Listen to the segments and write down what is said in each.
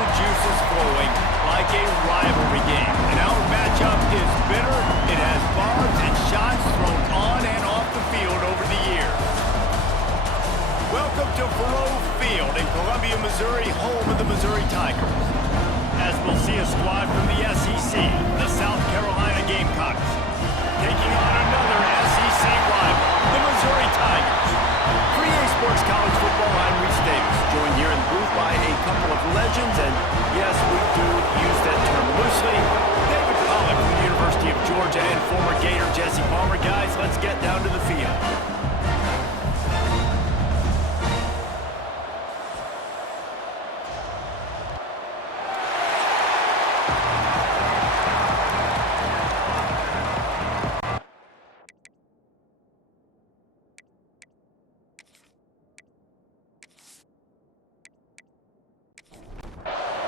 the juices flowing like a rivalry game. And our matchup is bitter. It has bombs and shots thrown on and off the field over the years. Welcome to Faurot Field in Columbia, Missouri, home of the Missouri Tigers. As we'll see a squad from the SEC, the South Carolina Gamecocks, taking on another SEC rival, the Missouri Tigers. For EA Sports College Football, I'm Reese Davis, joined here in the booth by a couple of legends, and yes, we do use that term loosely. David Pollack from the University of Georgia and former Gator Jesse Palmer. Guys, let's get down to the field.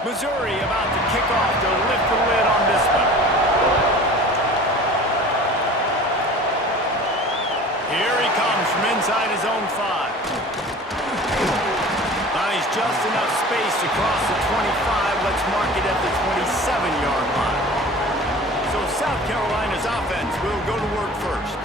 Missouri about to kick off to lift the lid on this one. Here he comes from inside his own 5. Finds just enough space to cross the 25. Let's mark it at the 27-yard line. So South Carolina's offense will go to work first.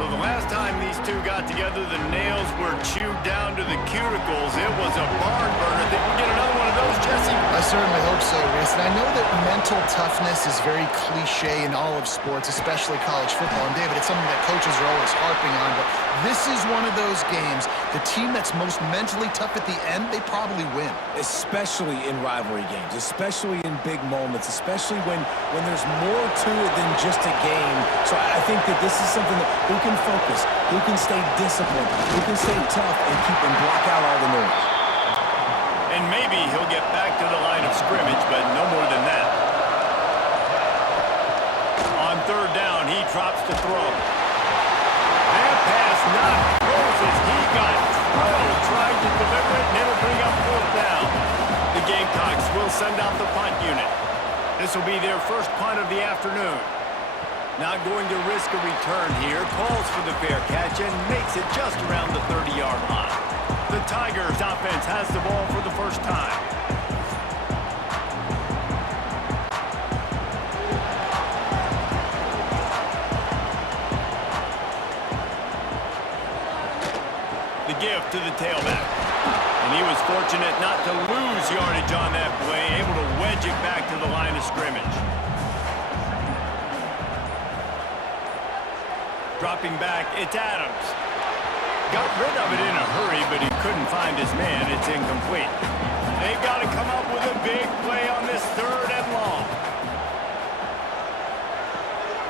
So the last time these two got together, the nails were chewed down to the cuticles. It was a barn burner. Think we'll get another one of those, Jesse? I certainly hope so, Reese. And I know that mental toughness is very cliche in all of sports, especially college football. And David, it's something that coaches are always harping on. But this is one of those games, the team that's most mentally tough at the end, they probably win. Especially in rivalry games, especially in big moments, especially when there's more to it than just a game. So I think that this is something that who can focus, who can stay disciplined, who can stay tough and keep and block out all the noise. And maybe he'll get back to the line of scrimmage, but no more than that. On third down, he drops to throw. That pass not closes. He got drilled trying to deliver it, and it'll bring up fourth down. The Gamecocks will send out the punt unit. This will be their first punt of the afternoon. Not going to risk a return here. Calls for the fair catch and makes it just around the 30-yard line. The Tigers offense has the ball for the first time. The give to the tailback. And he was fortunate not to lose yardage on that play, able to wedge it back to the line of scrimmage. Dropping back, it's Adams. Got rid of it in a hurry, but he couldn't find his man. It's incomplete. They've got to come up with a big play on this third and long.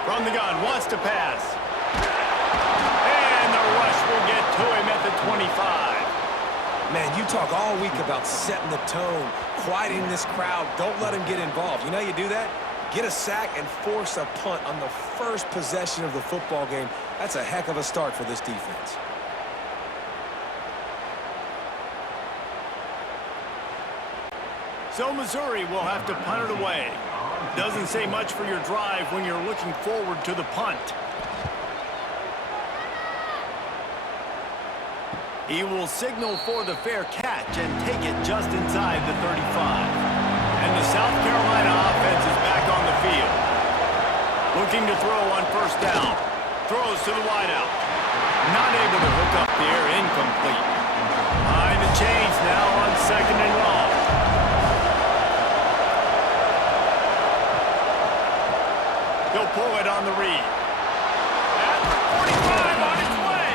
From the gun, wants to pass. And the rush will get to him at the 25. Man, you talk all week about setting the tone, quieting this crowd. Don't let him get involved. You know how you do that? Get a sack and force a punt on the first possession of the football game. That's a heck of a start for this defense. So Missouri will have to punt it away. Doesn't say much for your drive when you're looking forward to the punt. He will signal for the fair catch and take it just inside the 35. And the South Carolina offense is back on the field. Looking to throw on first down. Throws to the wideout. Not able to hook up there. Incomplete. Behind the chains now on second and long. He'll pull it on the read. At the 45 on its way.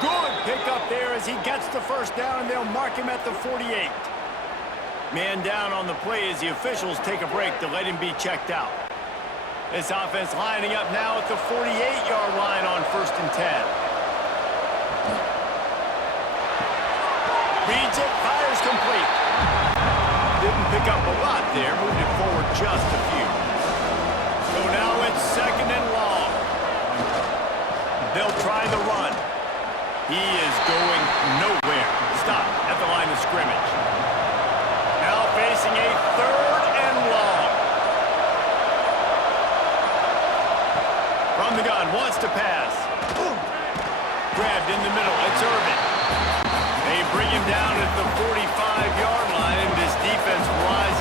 Good pickup there as he gets the first down, and they'll mark him at the 48. Man down on the play as the officials take a break to let him be checked out. This offense lining up now at the 48-yard line on first and 10. Reads it, fires complete. Didn't pick up a lot there, moved it forward just a few. So now it's second and long. They'll try the run. He is going nowhere. Stop at the line of scrimmage. Now facing a third and long. From the gun, wants to pass. Grabbed in the middle, it's Irvin. They bring him down at the 45-yard line, and this defense rises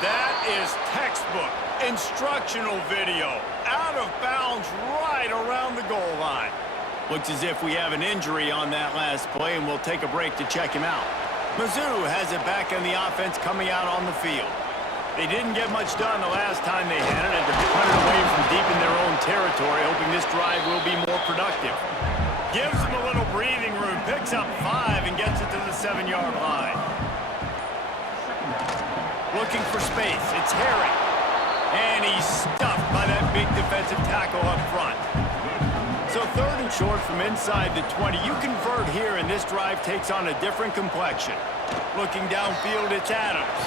that is textbook, instructional video, out of bounds right around the goal line. Looks as if we have an injury on that last play, and we'll take a break to check him out. Mizzou has it back on the offense coming out on the field. They didn't get much done the last time they had it, and to punt it away from deep in their own territory, hoping this drive will be more productive. Gives them a little breathing room, picks up 5 and gets it to the 7-yard line. Looking for space, it's Herring. And he's stuffed by that big defensive tackle up front. So 3rd and short from inside the 20. You convert here, and this drive takes on a different complexion. Looking downfield, it's Adams.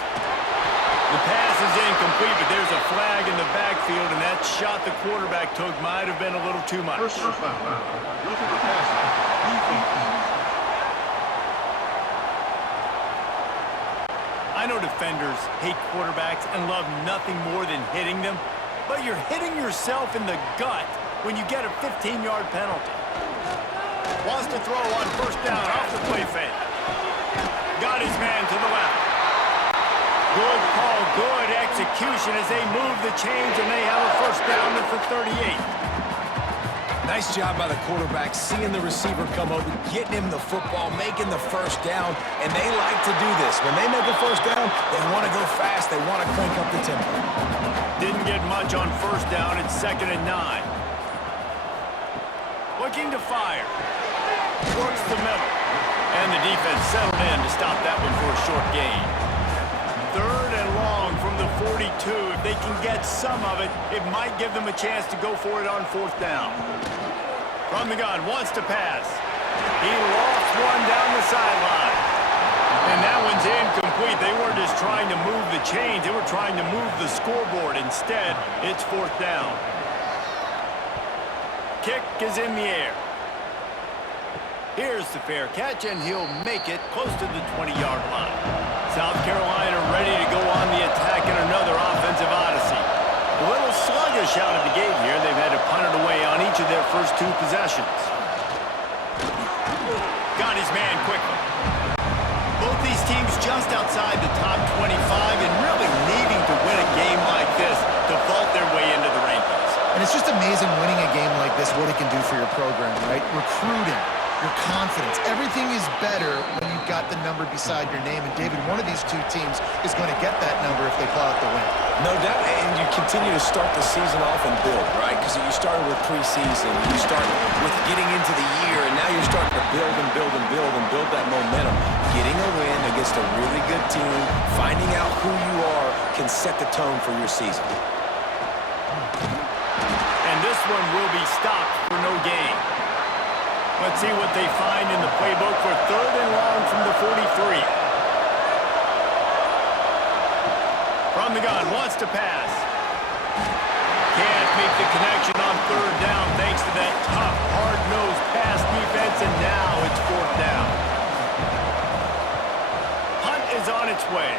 The pass is incomplete, but there's a flag in the backfield, and that shot the quarterback took might have been a little too much. I know defenders hate quarterbacks and love nothing more than hitting them, but you're hitting yourself in the gut when you get a 15-yard penalty. Wants to throw on 1st down off the play fake. Got his man to the left. Good call, good execution as they move the chains, and they have a 1st down at the 38. Nice job by the quarterback, seeing the receiver come over, getting him the football, making the 1st down, and they like to do this. When they make a 1st down, they want to go fast, they want to crank up the tempo. Didn't get much on 1st down, it's 2nd and 9. Looking to fire. Works the middle. And the defense settled in to stop that one for a short gain. 3rd and long from the 42. If they can get some of it, it might give them a chance to go for it on 4th down. From the gun, wants to pass. He lost one down the sideline. And that one's incomplete. They weren't just trying to move the chains. They were trying to move the scoreboard. Instead, it's 4th down. Kick is in the air. Here's the fair catch, and he'll make it close to the 20-yard line. South Carolina ready to go on the attack in another offensive odyssey. A little sluggish out of the gate here. They've had to punt it away on each of their first 2 possessions. Got his man quickly. Both these teams just outside the top 25 and really needing to win a game like this to vault their way into the rankings. And it's just amazing winning a game like this, what it can do for your program, right? Recruiting, your confidence, everything is better when you've got the number beside your name. And David, one of these 2 teams is going to get that number if they pull out the win. No doubt, and you continue to start the season off and build, right? Because you started with preseason, you start with getting into the year, and now you're starting to build and build and build and build that momentum. Getting a win against a really good team, finding out who you are, can set the tone for your season. And this one will be stopped for no gain. Let's see what they find in the playbook for 3rd and long from the 43. From the gun, wants to pass. Can't make the connection on 3rd down thanks to that tough, hard-nosed pass defense, and now it's 4th down. Hunt is on its way.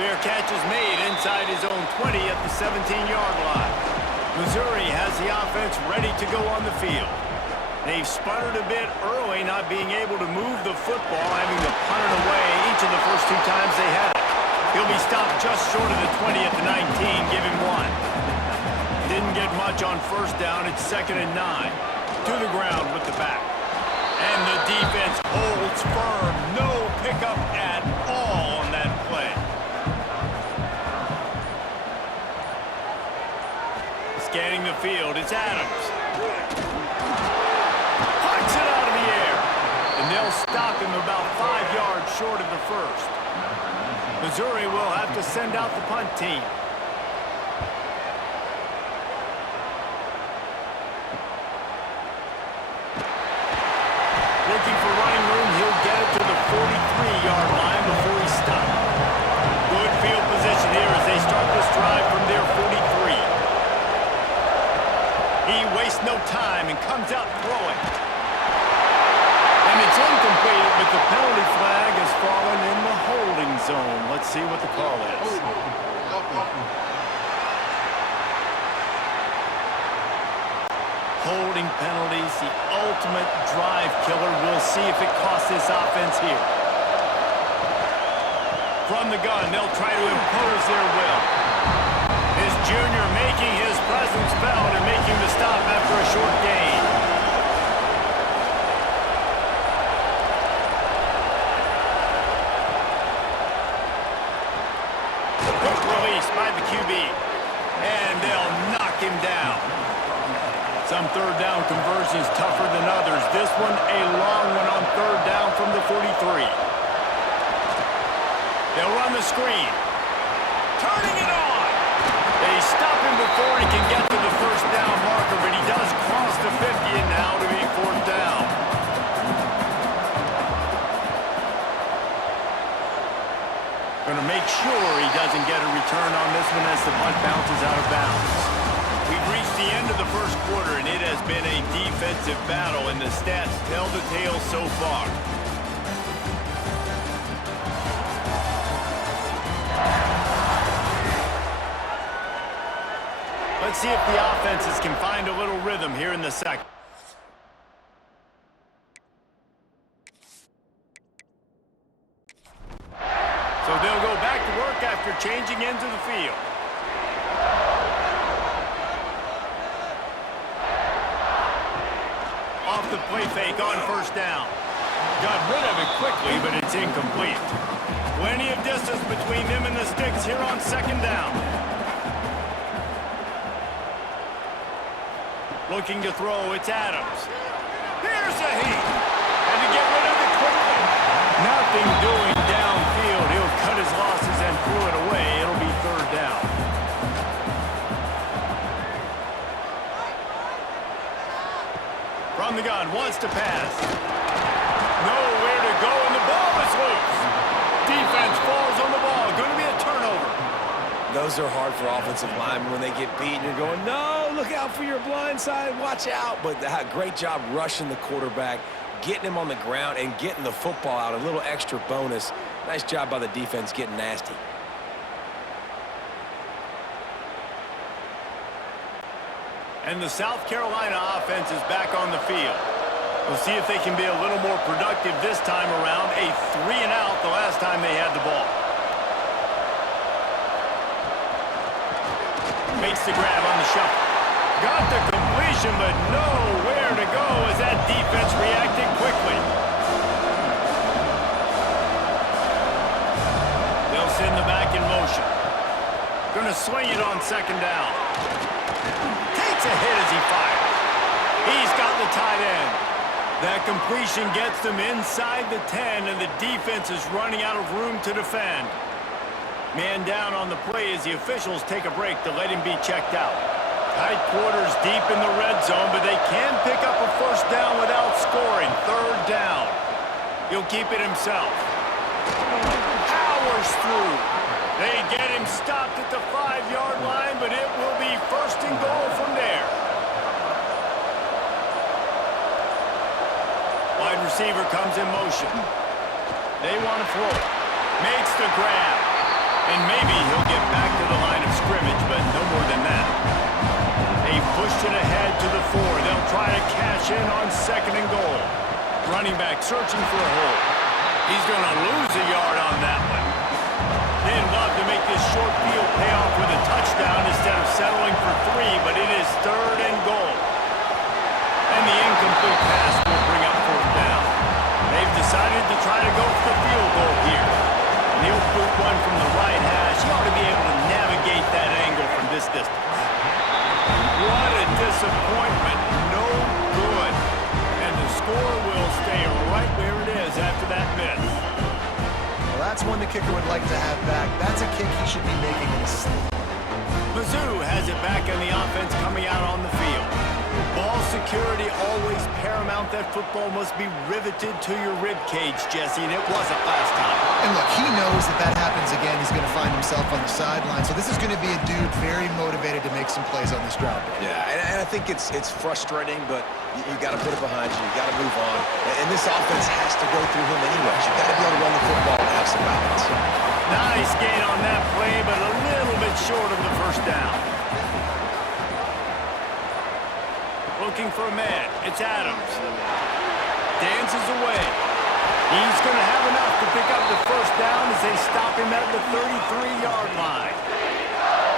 Fair catch is made inside his own 20 at the 17-yard line. Missouri has the offense ready to go on the field. They've sputtered a bit early, not being able to move the football, having to punt it away each of the first 2 times they had it. He'll be stopped just short of the 20 at the 19, give him 1. Didn't get much on 1st down, it's 2nd and 9. To the ground with the back. And the defense holds firm, no pickup at all on that play. Scanning the field, it's Adams. Puts it out of the air. And they'll stop him about 5 yards short of the 1st. Missouri will have to send out the punt team. Looking for running room, he'll get it to the 43-yard line before he's stopped. Good field position here as they start this drive from their 43. He wastes no time and comes out throwing. And it's incomplete, but the penalty flag has fallen in the holding zone. Let's see what the call is. Holding penalties, the ultimate drive killer. We'll see if it costs this offense here. From From the gun, they'll try to impose their will. His junior making his presence felt and making the stop after a short gain. Quick release by the QB. And they'll knock him down. Some third down conversions tougher than others. This one a long one on third down from the 43. They'll run the screen. Turning it on. They stop him before he can get to the first down marker, but he does cross the 50 and now to be fourth down. Going to make sure he doesn't get a return on this one as the punt bounces out of bounds. We've reached the end of the first quarter, and it has been a defensive battle, and the stats tell the tale so far. Let's see if the offenses can find a little rhythm here in the second. So they'll go back to work after changing into the field. Off the play fake on first down. Got rid of it quickly, but it's incomplete. Plenty of distance between them and the sticks here on second down. Looking to throw, it's Adams. Here's a heat. And to get rid of it quickly. Nothing doing downfield. He'll cut his losses and throw it away. It'll be third down. From the gun, wants to pass. Nowhere to go, and the ball is loose. Defense falls on the ball. Going to be a turnover. Those are hard for offensive linemen when they get beat and you're going, no, look out for your blind side, watch out. But great job rushing the quarterback, getting him on the ground and getting the football out, a little extra bonus. Nice job by the defense getting nasty. And the South Carolina offense is back on the field. We'll see if they can be a little more productive this time around. A 3-and-out the last time they had the ball. Makes the grab on the shuffle. Got the completion, but nowhere to go as that defense reacted quickly. They'll send the back in motion. Gonna swing it on second down. Takes a hit as he fires. He's got the tight end. That completion gets them inside the 10, and the defense is running out of room to defend. Man down on the play as the officials take a break to let him be checked out. Tight quarters deep in the red zone, but they can pick up a first down without scoring. Third down. He'll keep it himself. Powers through. They get him stopped at the 5-yard line, but it will be first and goal from there. Wide receiver comes in motion. They want to throw it. Makes the grab. And maybe he'll get back to the line of scrimmage, but no more than that. They've pushed it ahead to the 4. They'll try to cash in on second and goal. Running back searching for a hole. He's going to lose a yard on that one. They'd love to make this short field pay off with a touchdown instead of settling for 3, but it is third and goal. And the incomplete pass will bring up fourth down. They've decided to try to go for the field goal here. And he'll boot one from the right hash. He ought to be able to navigate that angle from this distance. What a disappointment. No good. And the score will stay right where it is after that miss. Well, that's one the kicker would like to have back. That's a kick he should be making in his sleep. Mizzou has it back on the offense coming out on the field. Ball security always paramount. That football must be riveted to your rib cage, Jesse, and it wasn't last time. And look, he knows that that happens again. He's going to find himself on the sideline. So this is going to be a dude very motivated to make some plays on this drive. Yeah, and I think it's frustrating, but you got to put it behind you. You got to move on. And this offense has to go through him anyways. You got to be able to run the football and have some balance. Nice gain on that play, but a little bit short of the first down. Looking for a man. It's Adams. Dances away. He's going to have enough to pick up the first down as they stop him at the 33-yard line.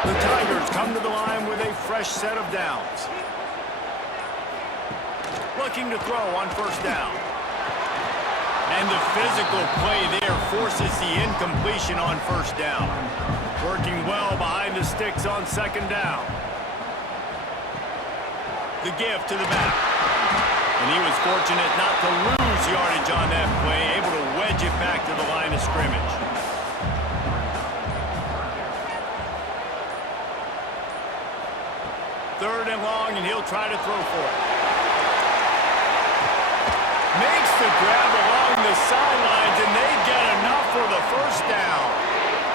The Tigers come to the line with a fresh set of downs. Looking to throw on first down. And the physical play there forces the incompletion on first down. Working well behind the sticks on second down. The give to the back. And he was fortunate not to lose yardage on that play, able to wedge it back to the line of scrimmage. Third and long, and he'll try to throw for it. Makes the grab along the sidelines, and they get enough for the first down.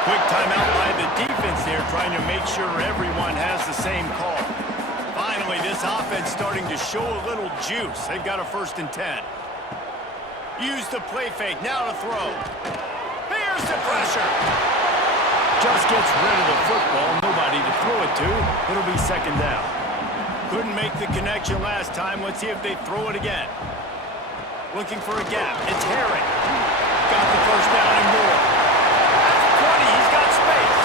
Quick timeout by the defense there, trying to make sure everyone has the same call. Finally, this offense starting to show a little juice. They've got a 1st and 10. Use the play fake, now to throw. Here's the pressure. Just gets rid of the football, nobody to throw it to. It'll be second down. Couldn't make the connection last time. Let's see if they throw it again. Looking for a gap. It's Herring. Got the first down and more. At the 20, he's got space.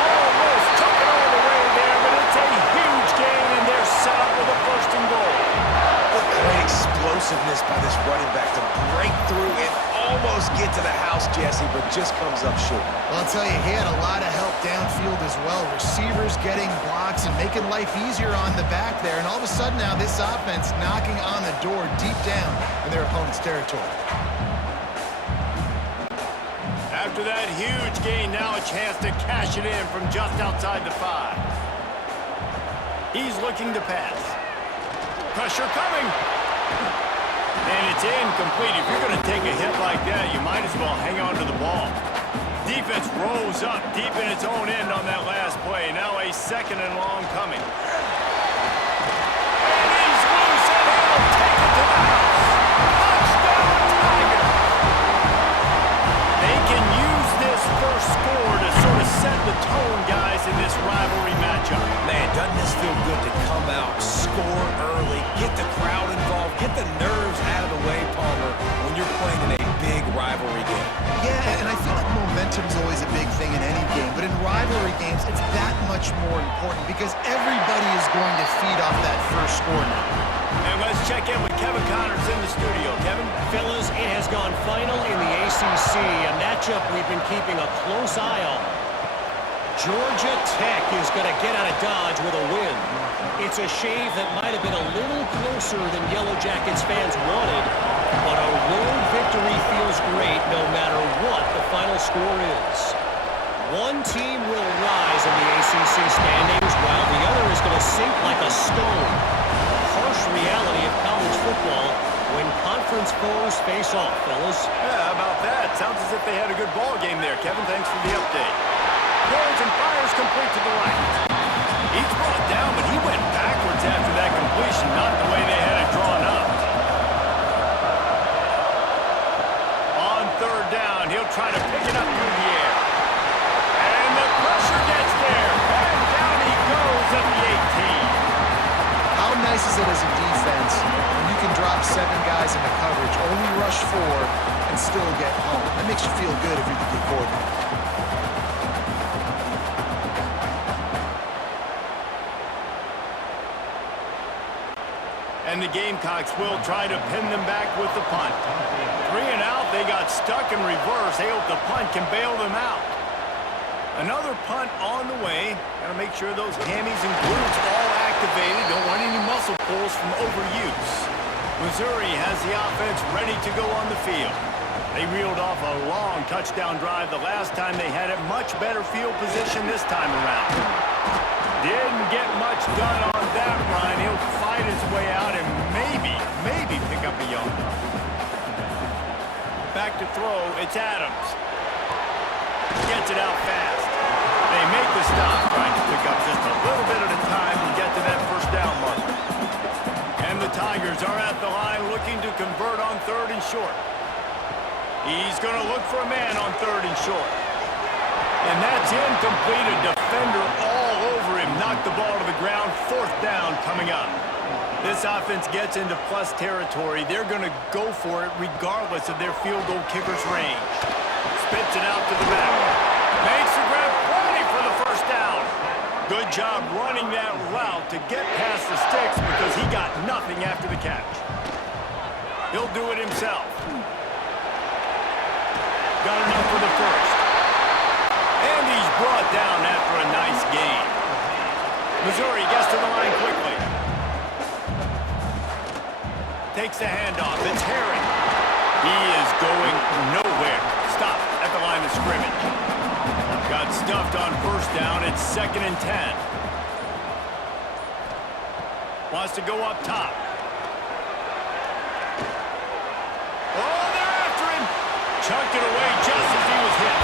Almost took it all the way there, but it's a huge gain, and they're set up with a 1st and goal. What great explosiveness by this running back to break through and almost get to the house, Jesse, but just comes up short. Well, I'll tell you, he had a lot of help downfield as well. Receivers getting blocks and making life easier on the back there. And all of a sudden now, this offense knocking on the door deep down in their opponent's territory. After that huge gain, now a chance to cash it in from just outside the 5. He's looking to pass. Pressure coming. And it's incomplete. If you're going to take a hit like that, you might as well hang on to the ball. Defense rolls up deep in its own end on that last play. Now a 2nd and long coming. And he's loose, and he'll take it to the house. Touchdown, Tigers! They can use this first score to sort of set the tone, guys, in this rivalry matchup. Man, doesn't this feel good to come out, score early, get the crowd involved, get the nerves out of the way, Palmer, when you're playing in a big rivalry game? Yeah, and I feel like momentum's always a big thing in any game, but in rivalry games, it's that much more important because everybody is going to feed off that first score now. And let's check in with Kevin Connors in the studio. Kevin? Fellas, it has gone final in the ACC, a matchup we've been keeping a close eye on. Georgia Tech is going to get out of Dodge with a win. It's a shave that might have been a little closer than Yellow Jackets fans wanted, but a road victory feels great no matter what the final score is. One team will rise in the ACC standings while the other is going to sink like a stone. A harsh reality of college football when conference foes face off, fellas. Yeah, how about that? Sounds as if they had a good ball game there. Kevin, thanks for the update. Throws and fires complete to the right. He's brought down, but he went backwards after that completion, not the way they had it drawn up. On 3rd down, he'll try to pick it up through the air. And the pressure gets there. And down he goes at the 18. How nice is it as a defense when you can drop 7 guys into coverage, only rush 4, and still get home? That makes you feel good if you're the D coordinator. And the Gamecocks will try to pin them back with the punt. 3 and out, they got stuck in reverse. They hope the punt can bail them out. Another punt on the way. Got to make sure those hammies and glutes all activated. Don't want any muscle pulls from overuse. Missouri has the offense ready to go on the field. They reeled off a long touchdown drive the last time they had it. Much better field position this time around. Didn't get much done on that run. He'll fight his way out and maybe pick up a yard. Back to throw, it's Adams. Gets it out fast. They make the stop, trying to pick up just a little bit at a time to get to that first down mark. And the Tigers are at the line looking to convert on 3rd and short. He's going to look for a man on 3rd and short. And that's incomplete. A defender all over him. Knocked the ball to the ground. 4th down coming up. This this offense gets into plus territory, they're going to go for it regardless of their field goal kicker's range. Spits it out to the back. Makes the grab, plenty for the first down. Good job running that route to get past the sticks because he got nothing after the catch. He'll do it himself. Got enough for the first. And he's brought down after a nice gain. Missouri gets to the line quickly. Takes the handoff. It's Herring. He is going nowhere. Stop at the line of scrimmage. Got stuffed on first down. It's 2nd and 10. Wants to go up top. Oh, they're after him. Chucked it away just as he was hit.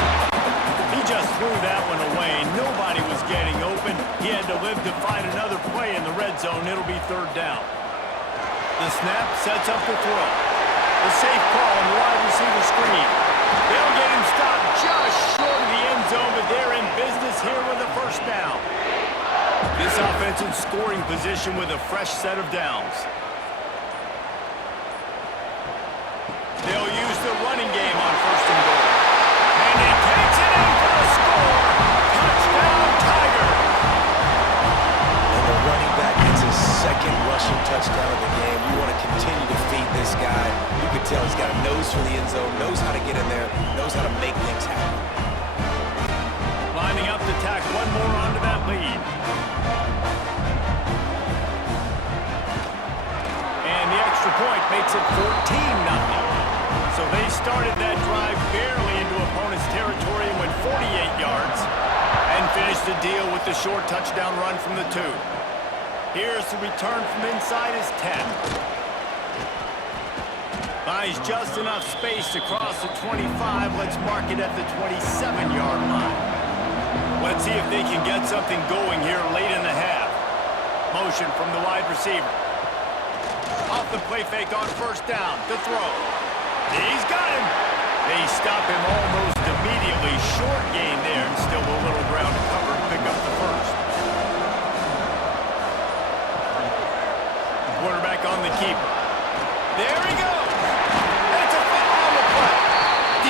He just threw that one away. Nobody was getting open. He had to live to find another play in the red zone. It'll be 3rd down. The snap sets up the throw. The safe call on the wide receiver screen. They'll get him stopped just short of the end zone, but they're in business here with a first down. This offense in scoring position with a fresh set of downs. They'll use the running game on 1st and goal. And he takes it in for the score. Touchdown, Tigers. And the running back gets his 2nd rushing touchdown of the game. You want to continue to feed this guy. You can tell he's got a nose for the end zone, knows how to get in there, knows how to make things happen. Lining up to tack one more onto that lead. And the extra point makes it 14-0. So they started that drive barely into opponent's territory and went 48 yards and finished the deal with the short touchdown run from the 2. Here's the return from inside his 10. Finds just enough space to cross the 25. Let's mark it at the 27-yard line. Let's see if they can get something going here late in the half. Motion from the wide receiver. Off the play fake on first down. To throw. He's got him. They stop him almost immediately. Short gain there and still a little ground to cover to pick up the first. Quarterback on the keeper. There he goes. That's a foul on the play.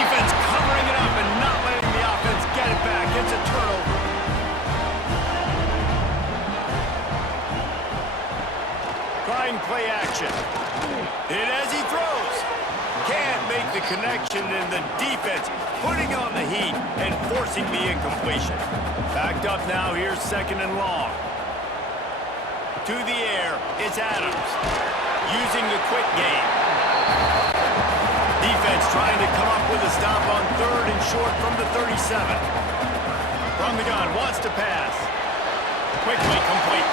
Defense covering it up and not letting the offense get it back. It's a turnover. Trying play action. Hit as he throws. Can't make the connection, and the defense putting on the heat and forcing the incompletion. Backed up now. Here's 2nd and long. To the air, it's Adams. Using the quick game. Defense trying to come up with a stop on 3rd and short from the 37. From the gun, wants to pass. Quickly complete.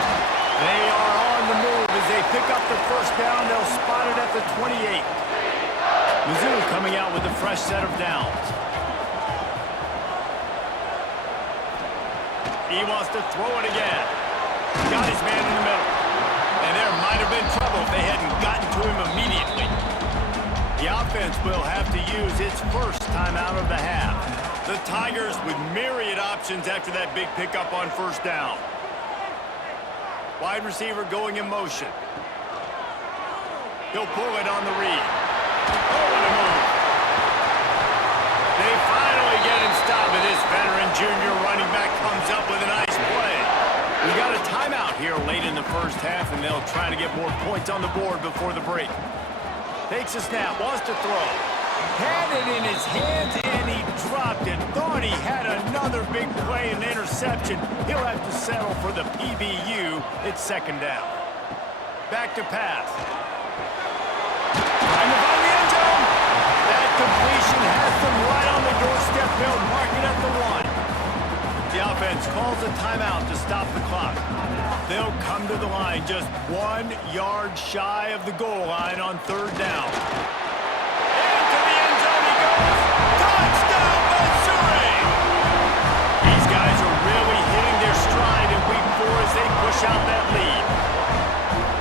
They are on the move as they pick up the first down. They'll spot it at the 28. Mizzou coming out with a fresh set of downs. He wants to throw it again. Got his man in the middle. And there might have been trouble if they hadn't gotten to him immediately. The offense will have to use its first timeout of the half. The Tigers with myriad options after that big pickup on first down. Wide receiver going in motion. He'll pull it on the read. Oh, what a move. They finally get him stopped, and this veteran junior running back comes up with a nice play. We got a timeout here late in the first half, and they'll try to get more points on the board before the break. Takes a snap, wants to throw. Had it in his hands, and he dropped it. Thought he had another big play and interception. He'll have to settle for the PBU. It's 2nd down. Back to pass. Trying to find the end zone. That completion has them right on the doorstep. They'll mark it at the 1. The offense calls a timeout to stop the clock. They'll come to the line just 1 yard shy of the goal line on 3rd down. Into the end zone he goes. Touchdown, Missouri! These guys are really hitting their stride in week 4 as they push out that lead.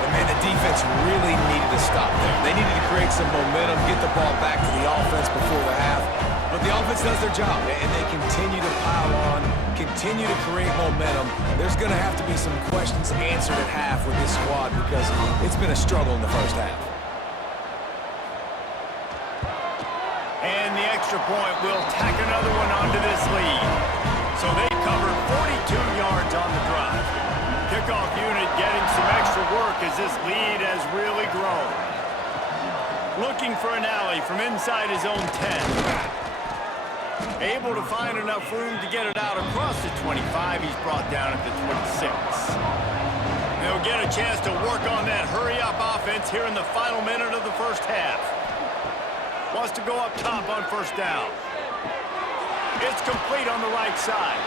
And man, the defense really needed to stop there. They needed to create some momentum, get the ball back to the offense before the half. But the offense does their job, and they continue to pile on continue to create momentum. There's going to have to be some questions answered at half with this squad because it's been a struggle in the first half. And the extra point will tack another one onto this lead. So they covered 42 yards on the drive. Kickoff unit getting some extra work as this lead has really grown. Looking for an alley from inside his own 10. Able to find enough room to get it out across the 25. He's brought down at the 26. They'll get a chance to work on that hurry-up offense here in the final minute of the first half. Wants to go up top on first down. It's complete on the right side.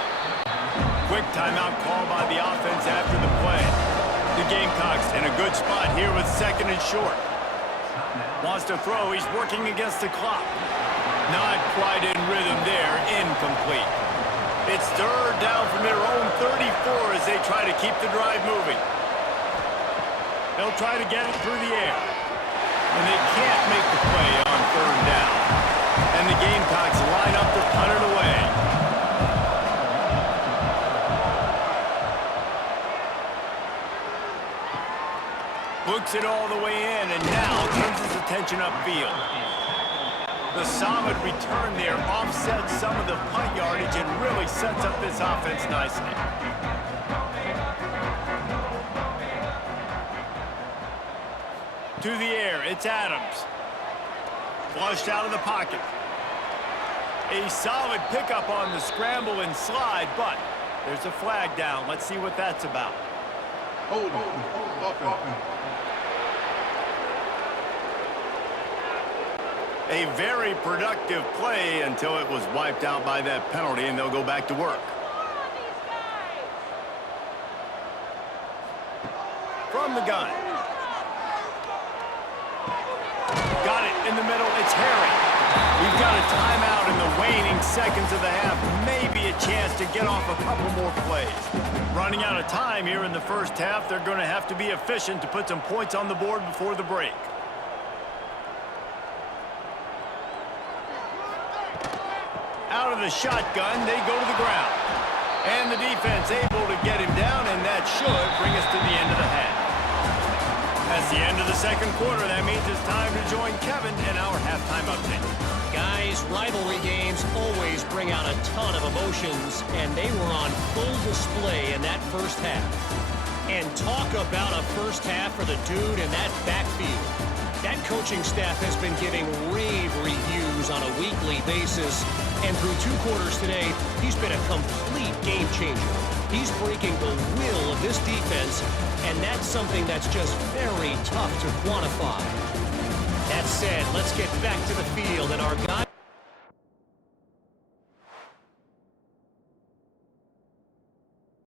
Quick timeout call by the offense after the play. The Gamecocks in a good spot here with second and short. Wants to throw. He's working against the clock. Not quite in rhythm there. Incomplete. It's third down from their own 34 as they try to keep the drive moving. They'll try to get it through the air. And they can't make the play on third down. And the Gamecocks line up to punt it away. Looks it all the way in and now turns his attention upfield. The solid return there offsets some of the punt yardage and really sets up this offense nicely. To the air, it's Adams. Flushed out of the pocket. A solid pickup on the scramble and slide, but there's a flag down. Let's see what that's about. Hold on. A very productive play until it was wiped out by that penalty, and they'll go back to work. From the gun. Got it in the middle. It's Harry. We've got a timeout in the waning seconds of the half. Maybe a chance to get off a couple more plays. Running out of time here in the first half. They're going to have to be efficient to put some points on the board before the break. Out of the shotgun, they go to the ground. And the defense able to get him down, and that should bring us to the end of the half. That's the end of the second quarter. That means it's time to join Kevin in our halftime update. Guys, rivalry games always bring out a ton of emotions, and they were on full display in that first half. And talk about a first half for the dude in that backfield. That coaching staff has been giving rave reviews on a weekly basis, and through 2 quarters today, he's been a complete game changer. He's breaking the will of this defense, and that's something that's just very tough to quantify. That said, let's get back to the field, and our guys